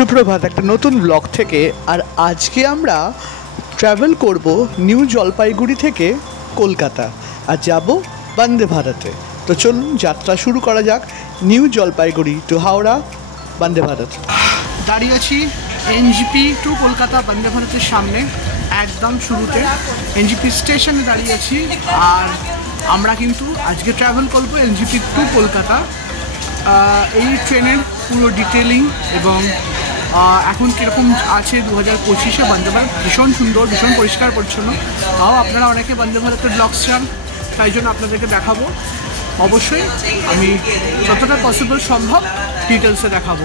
সুপ্রভাত একটা নতুন ব্লগ থেকে। আর আজকে আমরা ট্রাভেল করব নিউ জলপাইগুড়ি থেকে কলকাতা আর যাব বন্দে ভারতে। তো চলুন যাত্রা শুরু করা যাক নিউ জলপাইগুড়ি টু হাওড়া বন্দে ভারত। দাঁড়িয়ে আছি এনজিপি টু কলকাতা বন্দে ভারতের সামনে, একদম শুরুতে এনজিপি স্টেশনে দাঁড়িয়ে আছি। আর আমরা কিন্তু আজকে ট্রাভেল করবো এনজিপি টু কলকাতা। এই ট্রেনের পুরো ডিটেলিং এবং এখন কীরকম আছে 2025-এ বন্দে ভারত ভীষণ সুন্দর, ভীষণ পরিষ্কার পরিচ্ছন্ন। তাও আপনারা অনেকে বন্দে ভারতের ব্লগস চান, তাই জন্য আপনাদেরকে দেখাবো। অবশ্যই আমি যতটা পসিবল সম্ভব ডিটেলসে দেখাবো।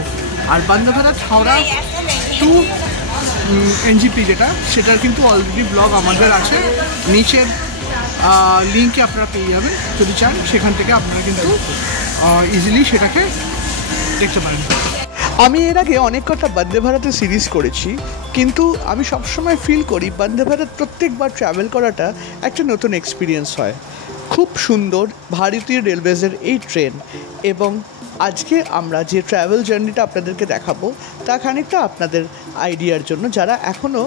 আর বন্দে ভারত হাওড়া টু এনজিপি সেটার কিন্তু অলরেডি ব্লগ আমাদের আছে, নিচের লিঙ্কে আপনারা পেয়ে যাবেন। যদি চান সেখান থেকে আপনারা কিন্তু ইজিলি সেটাকে দেখতে পারেন। আমি এর আগে অনেক কটা বন্দে ভারতের সিরিজ করেছি, কিন্তু আমি সবসময় ফিল করি বন্দে ভারত প্রত্যেকবার ট্রাভেল করাটা একটা নতুন এক্সপিরিয়েন্স হয়। খুব সুন্দর ভারতীয় রেলওয়েজের এই ট্রেন। এবং আজকে আমরা যে ট্রাভেল জার্নিটা আপনাদেরকে দেখাবো তা খানিকটা আপনাদের আইডিয়ার জন্য, যারা এখনও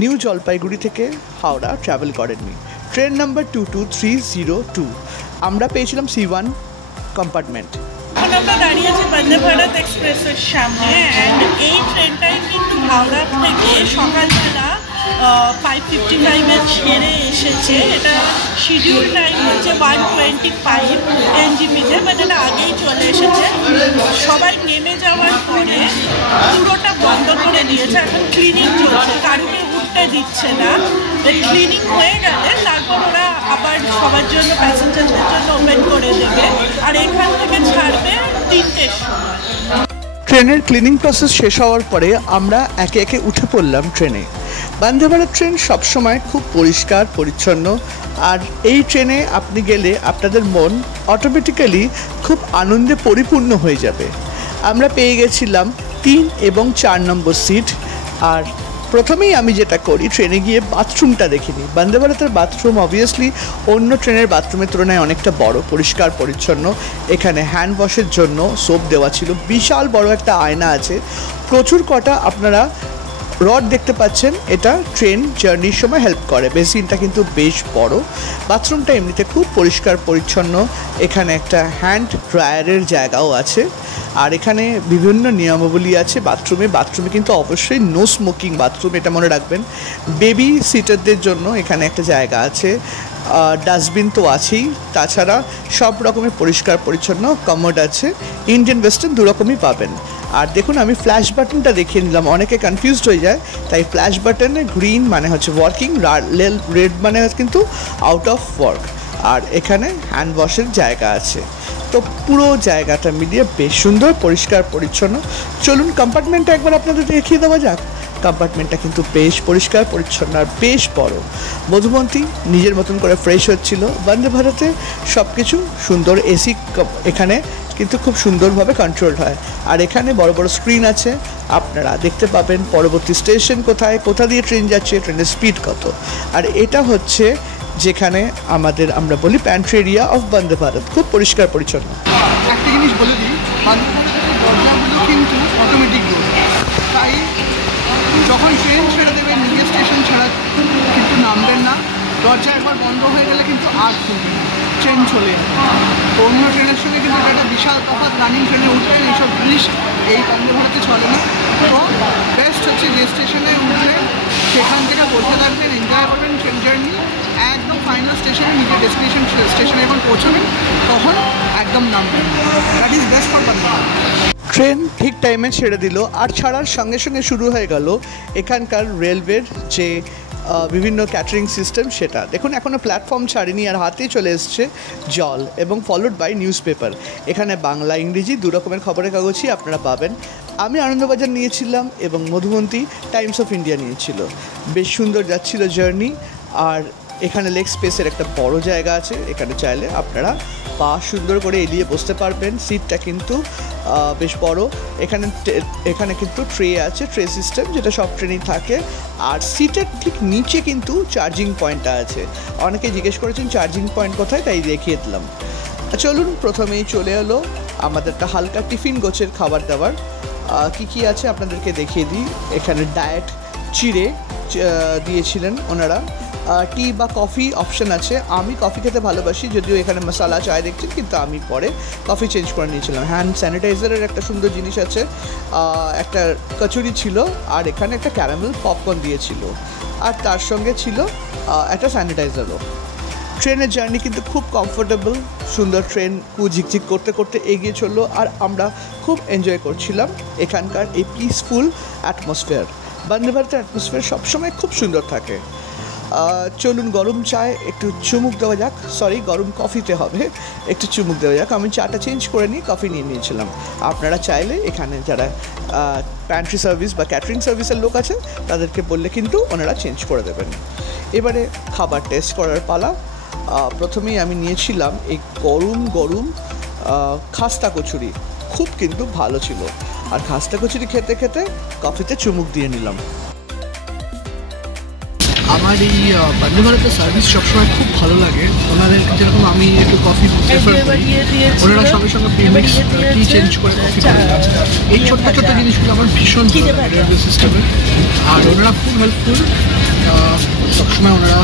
নিউ জলপাইগুড়ি থেকে হাওড়া ট্রাভেল করেননি। ট্রেন নাম্বার 22302, আমরা পেয়েছিলাম C1 কম্পার্টমেন্ট। এখন আমরা দাঁড়িয়ে আছি বন্দে ভারত এক্সপ্রেসের সামনে। অ্যান্ড এই ট্রেনটাই কিন্তু হাওড়া থেকে সকালবেলা 5:55-এ ছেড়ে এসেছে। এটা শিডিউল টাইম হচ্ছে 1:25 এনজিপিতে, বাট এটা আগেই চলে এসেছে। সবাই নেমে যাওয়ার পরে পুরোটা বন্ধ করে দিয়েছে, এখন ক্লিনিং চলছে, কারুকে উঠতে দিচ্ছে না। ক্লিনিং হয়ে গেলে তারপর ওরা আবার সবার জন্য, প্যাসেঞ্জারদের জন্য ওপেন করে দেবে। আর এখান থেকে ছাড়বে 3টের সময়। ট্রেনের ক্লিনিং প্রসেস শেষ হওয়ার পরে আমরা একে একে উঠে পড়লাম ট্রেনে। বন্দে ভারত ট্রেন সবসময় খুব পরিষ্কার পরিচ্ছন্ন, আর এই ট্রেনে আপনি গেলে আপনাদের মন অটোমেটিক্যালি খুব আনন্দে পরিপূর্ণ হয়ে যাবে। আমরা পেয়ে গেছিলাম 3 এবং 4 নম্বর সিট। আর প্রথমেই আমি যেটা করি, ট্রেনে গিয়ে বাথরুমটা দেখে নিই। বন্দে ভারতের বাথরুম অবভিয়াসলি অন্য ট্রেনের বাথরুমের তুলনায় অনেকটা বড়, পরিষ্কার পরিচ্ছন্ন। এখানে হ্যান্ড ওয়াশের জন্য সোপ দেওয়া ছিল, বিশাল বড় একটা আয়না আছে, প্রচুর কটা আপনারা রড দেখতে পাচ্ছেন। এটা ট্রেন জার্নির সময় হেল্প করে। বেসিনটা কিন্তু বেশ বড়। বাথরুমটা এমনিতে খুব পরিষ্কার পরিচ্ছন্ন। এখানে একটা হ্যান্ড ড্রায়ারের জায়গাও আছে। আর এখানে বিভিন্ন নিয়মাবলী আছে বাথরুমে কিন্তু অবশ্যই নো স্মোকিং বাথরুম, এটা মনে রাখবেন। বেবি সিটারদের জন্য এখানে একটা জায়গা আছে, ডাস্টবিন তো আছেই। তাছাড়া সব রকমের পরিষ্কার পরিচ্ছন্ন কমোড আছে। ইন্ডিয়ান ওয়েস্টার্ন দুরকমই পাবেন। আর দেখুন, আমি ফ্ল্যাশ বাটনটা দেখিয়ে নিলাম, অনেকে কনফিউজড হয়ে যায়। তাই ফ্ল্যাশ বাটনে গ্রিন মানে হচ্ছে ওয়ার্কিং, রেড মানে কিন্তু আউট অফ ওয়ার্ক। আর এখানে হ্যান্ড ওয়াশের জায়গা আছে। তো পুরো জায়গাটা মিলিয়ে বেশ সুন্দর, পরিষ্কার পরিচ্ছন্ন। চলুন কম্পার্টমেন্টটা একবার আপনাদের দেখিয়ে দেওয়া যাক। কম্পার্টমেন্টটা কিন্তু বেশ পরিষ্কার পরিচ্ছন্ন আর বেশ বড়। মধুমন্তী নিজের মতন করে ফ্রেশ হচ্ছিল। বন্দে ভারতে সব কিছু সুন্দর, এসি এখানে কিন্তু খুব সুন্দরভাবে কন্ট্রোল হয়। আর এখানে বড় বড় স্ক্রিন আছে, আপনারা দেখতে পাবেন পরবর্তী স্টেশন কোথায়, কোথা দিয়ে ট্রেন যাচ্ছে, ট্রেনের স্পিড কত। আর এটা হচ্ছে যেখানে আমরা বলি pantry area of Vande Bharat, খুব পরিষ্কার পরিচ্ছন্ন। একটা জিনিস বলে দিই, বন্দে ভারতের দরজাগুলো কিন্তু অটোমেটিক ডোর, তাই যখন ট্রেন ছেড়ে দেবেন নিজের স্টেশন ছাড়া কিন্তু নামবেন না। দরজা একবার বন্ধ হয়ে গেলে কিন্তু আর খুলবে না, ট্রেন চলে যাবে। অন্য ট্রেনের সঙ্গে কিন্তু এটা একটা বিশাল তফাৎ। রানিং ট্রেনে উঠবেন এইসব জিনিস এই বন্দে ভারতে চলে না। তো বেস্ট হচ্ছে যে স্টেশনে উঠলে সেখান থেকে বসে থাকবেন, এনজয় করবেন ট্রেন জার্নি। একদম ফাইনাল স্টেশনে নিজের ডেস্টিনেশন স্টেশনে যখন পৌঁছবেন তখন একদম নামবেন। That is best for Vande Bharat. Train ঠিক টাইমে ছেড়ে দিল, আর ছাড়ার সঙ্গে সঙ্গে শুরু হয়ে গেল এখানকার রেলওয়ের যে বিভিন্ন ক্যাটারিং সিস্টেম সেটা। দেখুন এখনও প্ল্যাটফর্ম ছাড়েনি, আর হাতেই চলে এসছে জল এবং ফলোড বাই নিউজ পেপার। এখানে বাংলা ইংরেজি দু রকমের খবরের কাগজই আপনারা পাবেন। আমি আনন্দবাজার নিয়েছিলাম এবং মধুমন্তী টাইমস অফ ইন্ডিয়া নিয়েছিল। বেশ সুন্দর যাচ্ছিল জার্নি। আর এখানে লেগ স্পেসের একটা বড় জায়গা আছে, এখানে চাইলে আপনারা পা সুন্দর করে এলিয়ে বসতে পারবেন। সিটটা কিন্তু বেশ বড়। এখানে কিন্তু ট্রে আছে, ট্রে সিস্টেম, যেটা সব ট্রেনেই থাকে। আর সিটের ঠিক নিচে কিন্তু চার্জিং পয়েন্টটা আছে। অনেকে জিজ্ঞেস করেছেন চার্জিং পয়েন্ট কোথায়, তাই দেখিয়ে দিলাম। চলুন প্রথমেই চলে এলো আমাদের একটা হালকা টিফিন গোছের খাবার দাবার। কী আছে আপনাদেরকে দেখিয়ে দিই। এখানে ডায়েট চিড়ে দিয়েছিলেন ওনারা। টি বা কফি অপশান আছে। আমি কফি খেতে ভালোবাসি, যদিও এখানে মশালা চায় দেখছেন, কিন্তু আমি পরে কফি চেঞ্জ করে নিয়েছিলাম। হ্যান্ড স্যানিটাইজারের একটা সুন্দর জিনিস আছে, একটা কচুরি ছিল, আর এখানে একটা ক্যারামেল পপকর্ন দিয়েছিল, আর তার সঙ্গে ছিল একটা স্যানিটাইজারও। ট্রেনের জার্নি কিন্তু খুব কমফোর্টেবল, সুন্দর ট্রেন ঝিকঝিক করতে করতে এগিয়ে চললো, আর আমরা খুব এনজয় করছিলাম এখানকার এই পিসফুল অ্যাটমসফিয়ার। বন্দে ভারতের অ্যাটমসফিয়ার সবসময় খুব সুন্দর থাকে। চলুন গরম চায় একটু চুমুক দেওয়া যাক, গরম কফিতে হবে, একটু চুমুক দেওয়া যাক। আমি চাটা চেঞ্জ করে নিই, কফি নিয়ে নিয়েছিলাম। আপনারা চাইলে এখানে যারা প্যান্ট্রি সার্ভিস বা ক্যাটারিং সার্ভিসের লোক আছে তাদেরকে বললে কিন্তু ওনারা চেঞ্জ করে দেবেন। এবারে খাবার টেস্ট করার পালা। প্রথমেই আমি নিয়েছিলাম এই গরম খাস্তা কচুরি, খুব কিন্তু ভালো ছিল। আর খাস্তা কচুরি খেতে খেতে কফিতে চুমুক দিয়ে নিলাম। আমার এই বন্দে ভারতের সার্ভিস সবসময় খুব ভালো লাগে। ওনাদের যেরকম আমি একটু কফি প্রেফার করি, ওনারা সঙ্গে সঙ্গে পেমেন্টস টি চেঞ্জ করে কফি করে। এই ছোট্ট জিনিসগুলো আমার ভীষণ ভালো লাগে রেলওয়ে সিস্টেমে। আর ওনারা খুব হেল্পফুল, সবসময় ওনারা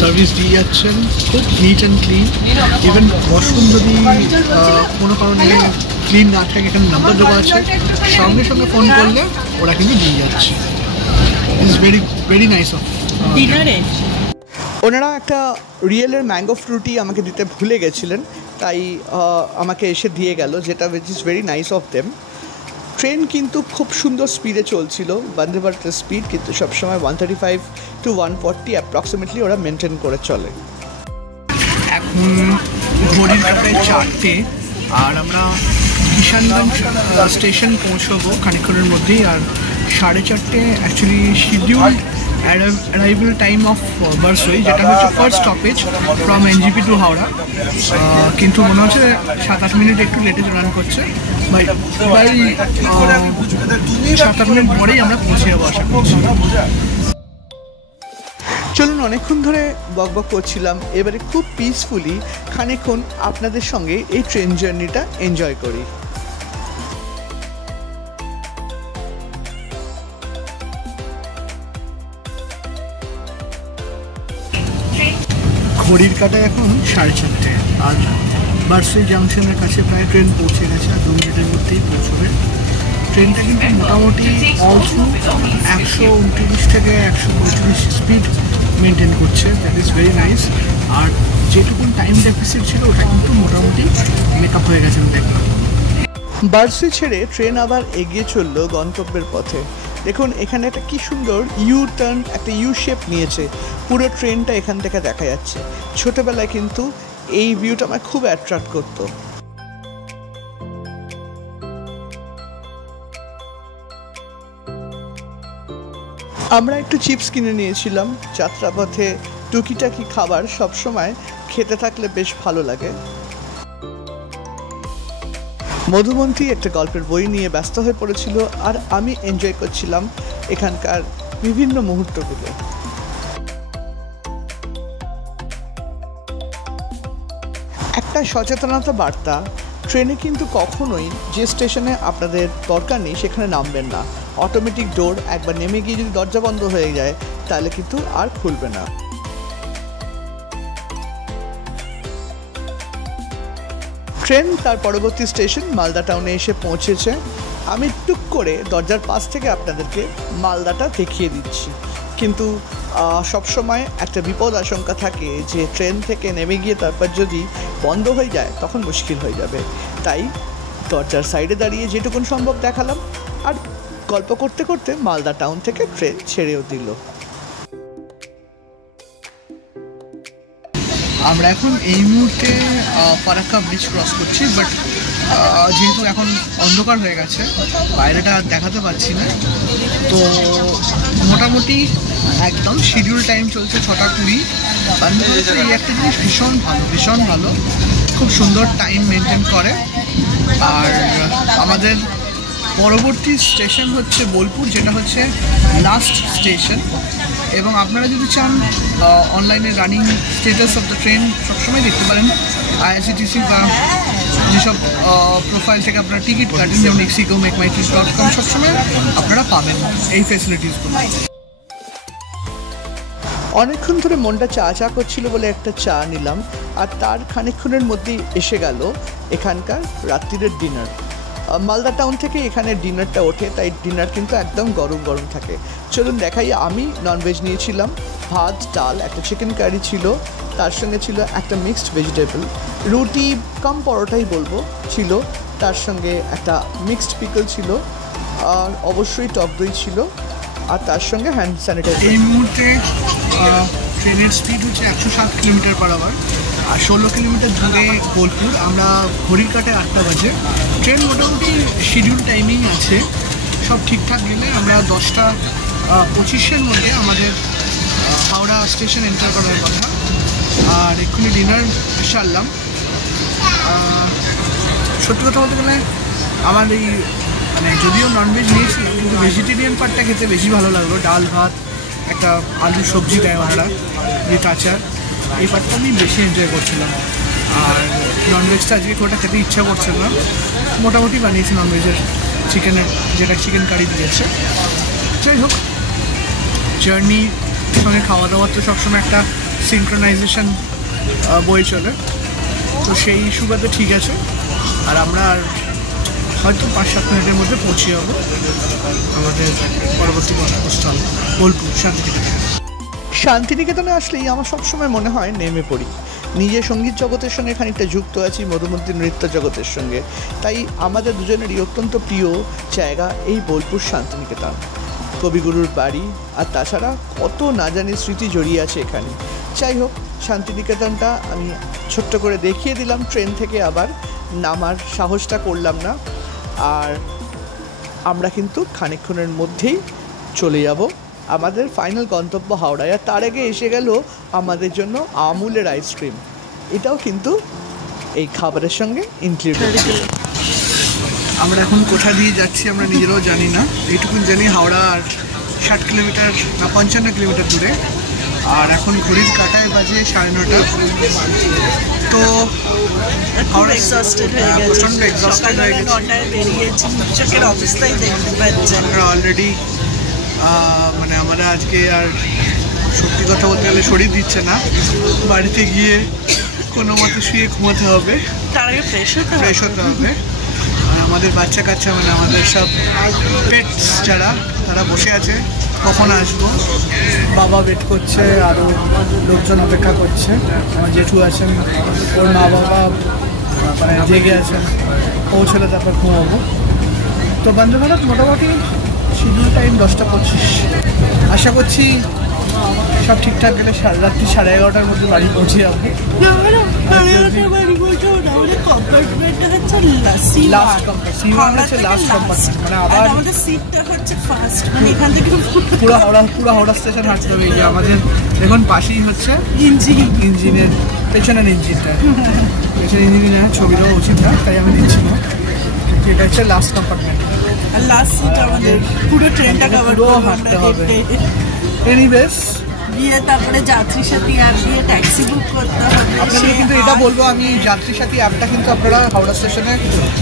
সার্ভিস দিয়ে যাচ্ছেন, খুব neat and clean. Even washroom যদি কোনো কারণে ক্লিন না থাকে, এখানে নাম্বার দেওয়া আছে, সঙ্গে সঙ্গে ফোন করলে ওরা কিন্তু দিয়ে যাচ্ছে। ইটস ভেরি নাইস অফ ডিনারে। ওনারা একটা রিয়েলের ম্যাঙ্গো ফ্রুটি আমাকে দিতে ভুলে গেছিলেন, তাই আমাকে এসে দিয়ে গেল, যেটা which is very nice of them. Train কিন্তু খুব সুন্দর স্পিডে চলছিল। বন্দে ভারতের স্পিড কিন্তু সবসময় 135 to 140 অ্যাপ্রক্সিমেটলি ওরা মেনটেন করে চলে। এখন ঘড়ির কাটায় 4টে, আর আমরা কিষানগঞ্জ স্টেশন পৌঁছবো খানিকক্ষণের মধ্যেই। আর 4:30 actually schedule arrival time of Barsoi, যেটা হচ্ছে first stoppage from NJP to Howrah. কিন্তু মনে হচ্ছে 7-8 মিনিট একটু লেটে রান করছে। বাই 7-8 মিনিট পরেই আমরা পৌঁছে যাবো আশা করছি। চলুন, অনেকক্ষণ ধরে বকবক করছিলাম, এবারে খুব পিসফুলি খানিকক্ষণ আপনাদের সঙ্গে এই ট্রেন জার্নিটা এনজয় করি। ঘড়ির কাটায় এখন 4:30, আর বারসই জাংশনের কাছে প্রায় ট্রেন পৌঁছে গেছে, আর 2 মিনিটের মধ্যেই পৌঁছবে। ট্রেনটা কিন্তু মোটামুটি অল থ্রু 129 থেকে 135 স্পিড মেনটেন করছে, দ্যাট ইজ ভেরি নাইস। আর যেটুকুন টাইম ডেফিসিট ছিল ওটা কিন্তু মোটামুটি মেকআপ হয়ে গেছে আমি দেখলাম। বারসই ছেড়ে ট্রেন আবার এগিয়ে চললো গন্তব্যের পথে। দেখুন এখানে একটা কি সুন্দর টার্ন, একটা ইউ শেপ নিয়েছে, পুরো ট্রেনটা এখান থেকে দেখা যাচ্ছে। ছোটোবেলায় কিন্তু এই ভিউটা আমার খুব অ্যাট্রাক্ট করতো। আমরা একটু চিপস কিনে নিয়েছিলাম। যাত্রাপথে টুকিটাকি খাবার সবসময় খেতে থাকলে বেশ ভালো লাগে। মধুমন্তী একটা গল্পের বই নিয়ে ব্যস্ত হয়ে পড়েছিল, আর আমি এনজয় করছিলাম এখানকার বিভিন্ন মুহূর্তগুলো। একটা সচেতনতা বার্তা, ট্রেনে কিন্তু কখনোই যে স্টেশনে আপনাদের দরকার নেই সেখানে নামবেন না। অটোমেটিক ডোর, একবার নেমে গিয়ে যদি দরজা বন্ধ হয়ে যায় তাহলে কিন্তু আর খুলবে না। ট্রেন তার পরবর্তী স্টেশন মালদা টাউনে এসে পৌঁছেছে। আমি টুক করে দরজার পাশ থেকে আপনাদেরকে মালদাটা দেখিয়ে দিচ্ছি, কিন্তু সবসময় একটা বিপদ আশঙ্কা থাকে যে ট্রেন থেকে নেমে গিয়ে তারপর যদি বন্ধ হয়ে যায় তখন মুশকিল হয়ে যাবে। তাই দরজার সাইডে দাঁড়িয়ে যেটুকুন সম্ভব দেখালাম, আর গল্প করতে করতে মালদা টাউন থেকে ট্রেন ছেড়েও দিল। আমরা এখন এই মুহূর্তে ফারাক্কা ব্রিজ ক্রস করছি, বাট যেহেতু এখন অন্ধকার হয়ে গেছে বাইরেটা দেখাতে পারছি না, তো মোটামুটি একদম শিডিউল টাইম চলছে 6:20। এই একটা জিনিস ভীষণ ভালো, খুব সুন্দর টাইম মেনটেন করে। আর আমাদের পরবর্তী স্টেশন হচ্ছে বোলপুর, যেটা হচ্ছে লাস্ট স্টেশন। এবং আপনারা যদি চান অনলাইনে running status of the train সবসময় দেখতে পারেন আইআরসিটিসি বা যেসব প্রোফাইল থেকে আপনারা টিকিট কাটেন, যেমন এক্সিকো, মেকমাইট্রিপস.com, সবসময় আপনারা পাবেন এই ফেসিলিটিসগুলো। অনেকক্ষণ ধরে মনটা চা চা করছিল বলে একটা চা নিলাম, আর তার খানিকক্ষণের মধ্যেই এসে গেল এখানকার রাত্রিরের ডিনার। মালদা টাউন থেকে এখানে ডিনারটা ওঠে, তাই ডিনার কিন্তু একদম গরম গরম থাকে। চলুন দেখাই। আমি ননভেজ নিয়েছিলাম, ভাত, ডাল, একটা চিকেন কারি ছিল, তার সঙ্গে ছিল একটা মিক্সড ভেজিটেবল, রুটি কাম পরোটাই বলবো ছিল, তার সঙ্গে একটা মিক্সড পিকল ছিল, আর অবশ্যই টক দই ছিল, আর তার সঙ্গে হ্যান্ড স্যানিটাইজার। এই মুহূর্তে ট্রেনের স্পিড হচ্ছে 107 কিলোমিটার পার আওয়ার, আর 16 কিলোমিটার দূরে বোলপুর। আমরা ঘড়ির কাটায় 8টা বাজে। ট্রেন মোটামুটি শিডিউল টাইমিং আছে, সব ঠিকঠাক গেলে আমরা 10:25-এর মধ্যে আমাদের হাওড়া স্টেশন এন্টার করার কথা। আর এক্ষুনি ডিনার সারলাম। সত্যি কথা বলতে গেলে আমার এই মানে যদিও ননভেজ নিয়েছিলাম, কিন্তু ভেজিটেরিয়ান পার্টটা খেতে বেশি ভালো লাগলো। ডাল, ভাত, একটা আলু সবজি দেয় ওনারা, উইথ আচার, এই পার্টটা আমি বেশি এনজয় করছিলাম। আর ননভেজটা আজকে ওটা খেতে ইচ্ছা করছে না, মোটামুটি বানিয়েছি ননভেজের চিকেনের, যেটা চিকেন কারি দিয়েছে। যাই হোক, জার্নির সঙ্গে খাওয়া দাওয়ার তো সবসময় একটা সিনক্রোনাইজেশন বয়ে চলে, তো সেই সুবাদে ঠিক আছে। আর আমরা আর হয়তো 5-7 মিনিটের মধ্যে পৌঁছে যাবো আমাদের পরবর্তী গন্তব্যস্থল বোলপুর, শান্তিনিকেতন। শান্তিনিকেতনে আসলেই আমার সবসময় মনে হয় নেমে পড়ি। নিজের সঙ্গীত জগতের সঙ্গে খানিকটা যুক্ত আছি, মধুমন্তী নৃত্য জগতের সঙ্গে, তাই আমাদের দুজনেরই অত্যন্ত প্রিয় জায়গা এই বোলপুর শান্তিনিকেতন, কবিগুরুর বাড়ি, আর তাছাড়া কত না জানি স্মৃতি জড়িয়ে আছে এখানে। যাই হোক, শান্তিনিকেতনটা আমি ছোট্ট করে দেখিয়ে দিলাম ট্রেন থেকে, আবার নামার সাহসটা করলাম না। আর আমরা কিন্তু খানিকক্ষণের মধ্যেই চলে যাব আমাদের ফাইনাল গন্তব্য হাওড়ায়। আর তার আগে এসে গেল আমাদের জন্য আমুলের আইসক্রিম, এটাও কিন্তু এই খাবারের সঙ্গে ইনক্লুডেড। আমরা এখন কোথা দিয়ে যাচ্ছি আমরা নিজেরাও জানি না, এইটুকুন জানি হাওড়া আর 60 কিলোমিটার না 55 কিলোমিটার দূরে। আর এখন ঘড়ির কাটায় বাজে 9:30। তো প্রচন্ড এক্সস্টেড হয়ে গেছে অলরেডি। মানে আমরা আজকে আর সত্যি কথা বলতে গেলে শরীর দিচ্ছে না, বাড়িতে গিয়ে কোনো মতে শুয়ে ঘুমাতে হবে, তার আগে ফ্রেশ হতে হবে। আর আমাদের বাচ্চা কাচ্চা মানে আমাদের সব পেটস যারা, তারা বসে আছে কখন আসবো। বাবা ওয়েট করছে, আরও লোকজন অপেক্ষা করছে। আমার জেঠু আছেন, ওর মা বাবা মানে জেগে আছেন, পৌঁছলে তারপর ঘুমাবো। তো বন্দে ভারত মোটামুটি শিডিউল টাইম 10:25। আশা করছি সব ঠিকঠাক গেলে রাত্রি 11:30-র মধ্যে বাড়ি পৌঁছে যাবো। পুরো হাওড়া স্টেশন হাঁটতে হবে। আমাদের দেখুন পাশেই হচ্ছে ইঞ্জিনের পেছনের ইঞ্জিনটা, পেছনের ইঞ্জিনের ছবি দেওয়া উচিত না, তাই আমি দিচ্ছি না। এটা হচ্ছে লাস্ট কম্পার্টমেন্ট, আর লাস্ট সিট আমাদের পুরো ট্রেনটা কভার হাঁটতে হবে। এনিওয়েজ গিয়ে তারপরে যাত্রী সাথী অ্যাপ দিয়ে ট্যাক্সি বুক করতে হবে। আপনাদের কিন্তু এটা বলবো আমি, যাত্রী সাথী অ্যাপটা কিন্তু আপনারা হাওড়া স্টেশনে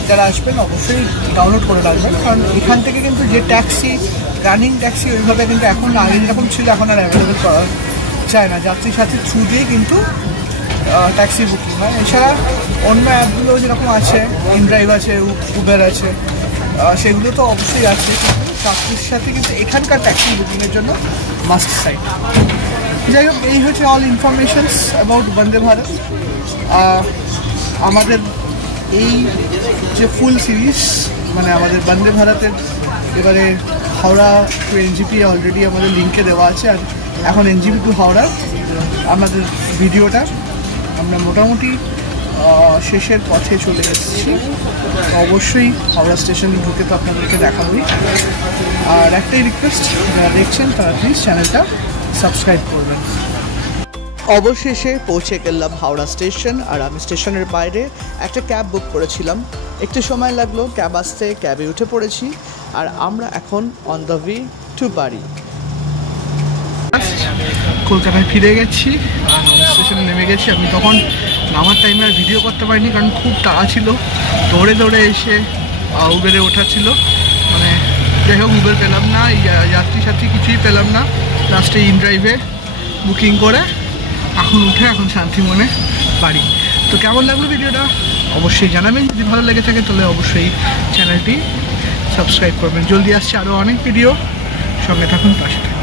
যারা আসবেন অবশ্যই ডাউনলোড করে রাখবেন, কারণ এখান থেকে কিন্তু যে ট্যাক্সি, রানিং ট্যাক্সি ওইভাবে কিন্তু এখন আগে যেরকম ছিল এখন আর অ্যাভেলেবেল করা যায় না। যাত্রী সাথী থ্রু দিয়ে কিন্তু ট্যাক্সি বুকিং হয়। এছাড়া অন্য অ্যাপগুলো যেরকম আছে, ইনড্রাইভ আছে, উবের আছে, সেগুলো তো অবশ্যই আছে, কিন্তু যাত্রীর সাথে কিন্তু এখানকার ট্যাক্সি বুকিংয়ের জন্য মাস্ট সাইট। যাই হোক, এই হচ্ছে all informations about Vande Bharat. আমাদের এই যে ফুল সিরিজ মানে আমাদের বন্দে ভারতের এবারে হাওড়া টু এনজিপি অলরেডি আমাদের লিঙ্কে দেওয়া আছে, আর এখন এনজিপি টু হাওড়া আমাদের ভিডিওটা আমরা মোটামুটি শেষের পথে চলে এসেছি। অবশ্যই হাওড়া স্টেশনে ঢুকে তো আপনাদেরকে দেখাবই। আর একটাই রিকোয়েস্ট, যারা দেখছেন তারা প্লিজ চ্যানেলটা সাবস্ক্রাইব করবেন। অবশেষে পৌঁছে গেলাম হাওড়া স্টেশন, আর আমি স্টেশনের বাইরে একটা ক্যাব বুক করেছিলাম। একটু সময় লাগলো ক্যাব আসতে, ক্যাবে উঠে পড়েছি, আর আমরা এখন অন দ্য ওয়ে টু বাড়ি। কলকাতায় ফিরে গেছি আর হাওড়া স্টেশনে নেমে গেছি। আমি তখন নামার টাইমে আর ভিডিও করতে পারিনি, কারণ খুব তাড়া ছিল। দৌড়ে দৌড়ে এসে উবেরে ওঠা ছিল, মানে যাই হোক উবের পেলাম না, যাত্রী সাথী কিছুই পেলাম না। লাস্টে ইনড্রাইভে বুকিং করে এখন উঠে এখন শান্তি মনে বাড়ি। তো কেমন লাগলো ভিডিওটা অবশ্যই জানাবেন। যদি ভালো লেগে থাকে তাহলে অবশ্যই চ্যানেলটি সাবস্ক্রাইব করবেন। জলদি আসছে আরও অনেক ভিডিও, সঙ্গে থাকুন, পাশে থাকুন।